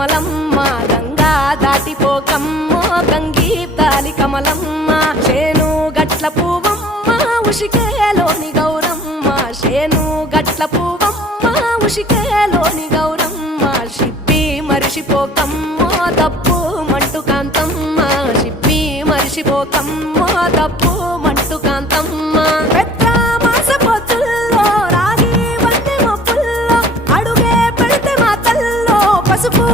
కమలమ్మ గంగా దాటిపోకమ్మో గంగీతాలి కమలమ్మ శేను గట్ల పువ్వమ్మ ఉషికేలోని గౌరమ్మ శేను గట్ల పువ్వమ్మ ఉషికేలోని గౌరమ్మ షిప్పి మరిషిపోకమ్మో తప్పు మంటు కాంతమ్మ షిప్పి మరిషిపోకమ్మో తప్పు మంటు కాంతమ్మ పెద్ద మాస పొత్తుల్లో రాగి వంటి మొప్పుల్లో అడుగే పెడితే మా తల్లో పసుపు